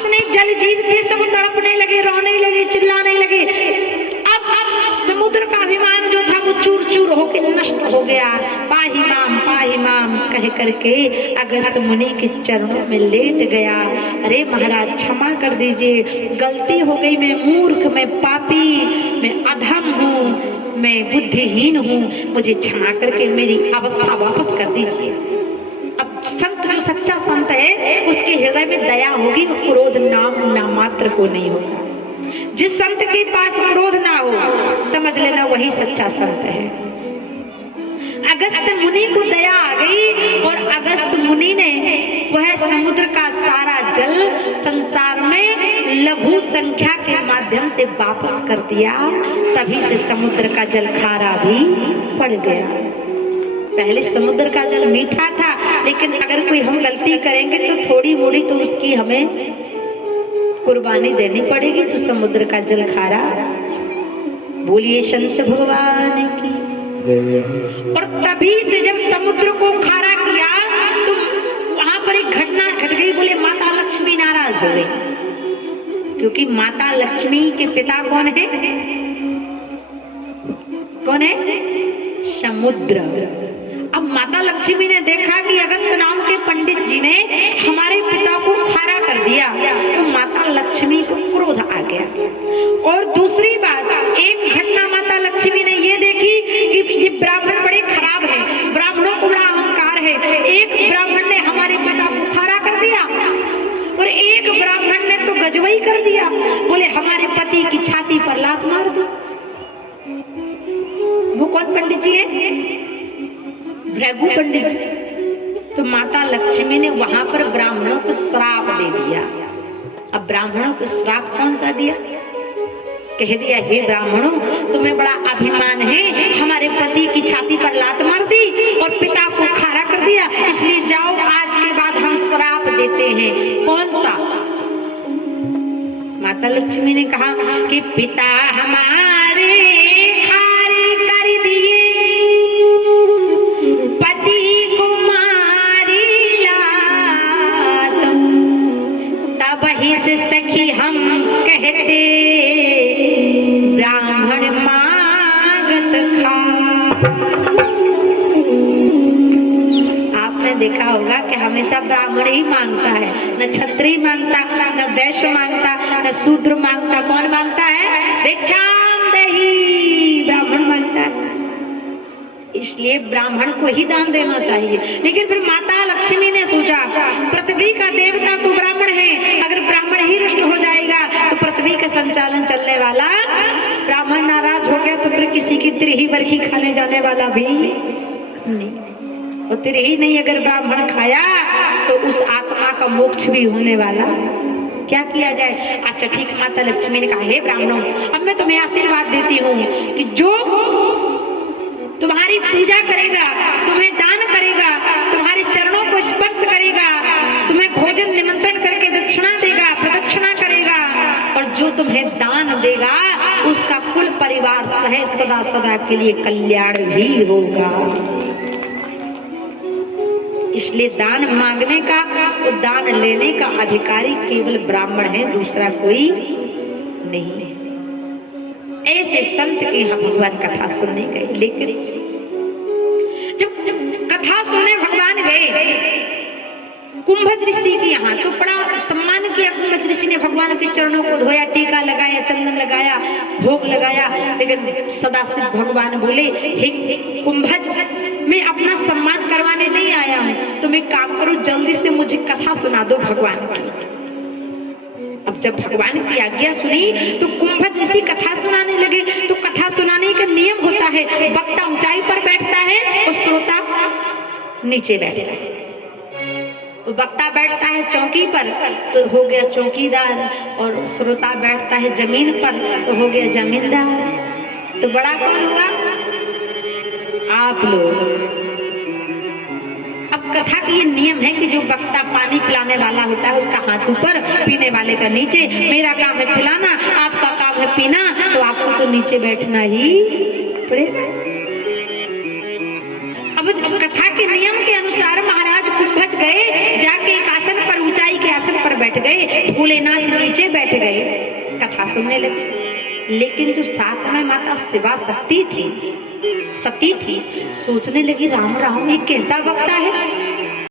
इतने जल जीव थे, सब तड़पने लगे, रोने लगे, चिल्लाने लगे। अब समुद्र का अभिमान जो था वो चूर चूर होकर नष्ट हो गया। पाही माम कह करके अगस्त मुनि के चरणों में लेट गया। अरे महाराज क्षमा कर दीजिए, गलती हो गई, मैं मूर्ख, मैं पापी, मैं अधम हूँ, मैं बुद्धिहीन हूँ, मुझे क्षमा करके मेरी अवस्था वापस कर दीजिए। अब संत जो सच्चा संत है उसके हृदय में दया होगी, क्रोध नाम मात्र को नहीं होगा। जिस संत के पास क्रोध ना हो समझ लेना वही सच्चा संत है। अगस्त मुनि को दया आ गई और अगस्त मुनि ने वह समुद्र का सारा जल संसार में लघु संख्या के माध्यम से वापस कर दिया। तभी से समुद्र का जल खारा भी पड़ गया। पहले समुद्र का जल मीठा था, लेकिन अगर कोई हम गलती करेंगे तो थोड़ी मोड़ी तो उसकी हमें कुर्बानी देनी पड़ेगी, तो समुद्र का जल खारा। बोलिए संत भगवान की। और तभी से जब समुद्र को खारा किया तो वहां पर एक घटना घट गई। बोले माता लक्ष्मी नाराज हो गई, क्योंकि माता लक्ष्मी के पिता कौन है? कौन है? समुद्र। अब माता लक्ष्मी ने देखा कि अगस्त नाम के पंडित जी ने हमारे पिता को खारा कर दिया, तो माता लक्ष्मी को क्रोध आ गया। और दूसरी बात, एक घटना माता लक्ष्मी ने ये देखी कि ये ब्राह्मण बड़े खराब हैं, ब्राह्मणों को बड़ा अहंकार है। एक ब्राह्मण ने हमारे पिता को खारा कर दिया और एक ब्राह्मण ने तो गजवई कर दिया। बोले हमारे पति की छाती पर लात मार दी। वो कौन पंडित जी है? भृगु पंडित जी। तो माता लक्ष्मी ने वहां पर ब्राह्मणों को श्राप दे दिया। अब ब्राह्मणों को श्राप कौन सा दिया? कह दिया, हे ब्राह्मणों, तुम्हें बड़ा अभिमान है, हमारे पति की छाती पर लात मार दी और पिता को खारा कर दिया, इसलिए जाओ, आज के बाद हम श्राप देते हैं। कौन सा? माता लक्ष्मी ने कहा कि पिता हमारे खारे कर दिए, पति को मारी लात, तब ही से सखी हम कहते ब्राह्मण मांगत खा। आपने देखा होगा कि हमेशा ब्राह्मण ही मांगता है, न क्षत्रिय मांगता, न वैश्य मांगता, न शूद्र मांगता। कौन मांगता है? भिक्षाम देहि, ब्राह्मण मांगता है। इसलिए ब्राह्मण को ही दान देना चाहिए। लेकिन फिर माता लक्ष्मी ने सोचा, पृथ्वी का देवता तो ब्राह्मण है, अगर ब्राह्मण ही रुष्ट हो जाएगा तो पृथ्वी का संचालन चलने वाला, ब्राह्मण नाराज हो गया तो फिर किसी की तिरही बरखी खाने जाने वाला भी नहीं। और तिरही नहीं अगर ब्राह्मण खाया तो उस आत्मा का मोक्ष भी होने वाला। क्या किया जाए? अच्छा ठीक, माता लक्ष्मी ने कहा, हे ब्राह्मणों, अब मैं तुम्हें आशीर्वाद देती हूँ कि जो तुम्हारी पूजा करेगा, तुम्हें दान करेगा, तुम्हारे चरणों को स्पर्श करेगा, तुम्हें भोजन निमंत्रण करके दक्षिणा देगा, प्रदक्षिणा करेगा, और जो तुम्हें दान देगा उसका कुल परिवार सहे सदा सदा के लिए कल्याण भी होगा। इसलिए दान मांगने का और दान लेने का अधिकारी केवल ब्राह्मण है, दूसरा कोई नहीं है। ऐसे संत के यहाँ भगवान कथा सुनने गए। लेकिन जब कथा सुनने भगवान गए कुंभज ऋषि के यहाँ, तो बड़ा सम्मान किया। कुंभज ऋषि ने भगवान के चरणों को धोया, टीका लगाया, चंदन लगाया, भोग लगाया। लेकिन सदाशिव भगवान बोले, हे कुंभज, मैं अपना सम्मान करवाने नहीं आया हूँ, तुम एक काम करो, जल्दी से मुझे कथा सुना दो भगवान की। अब जब भगवान की आज्ञा सुनी तो कुंभज ऋषि कथा सुनाने लगे। तो कथा सुनाने का नियम होता है, वक्ता ऊंचाई पर बैठता है और श्रोता नीचे बैठता है। वक्ता बैठता है चौकी पर तो हो गया चौकीदार, और श्रोता बैठता है जमीन पर तो हो गया जमींदार। तो बड़ा कौन हुआ? आप लोग। अब कथा का ये नियम है कि जो वक्ता पानी पिलाने वाला होता है उसका हाथ ऊपर, पीने वाले का नीचे। मेरा काम है पिलाना, आपका काम है पीना, तो आपको तो नीचे बैठना ही पड़ेगा। अब कथा के नियम के अनुसार महाराज कुंभज गए, जाके एक आसन पर, ऊंचाई के आसन पर बैठ गए, भोलेनाथ नीचे बैठ गए, कथा सुनने लगे। लेकिन जो साथ में माता शिवा सती थी, सोचने लगी राम राम ये कैसा वक्ता है,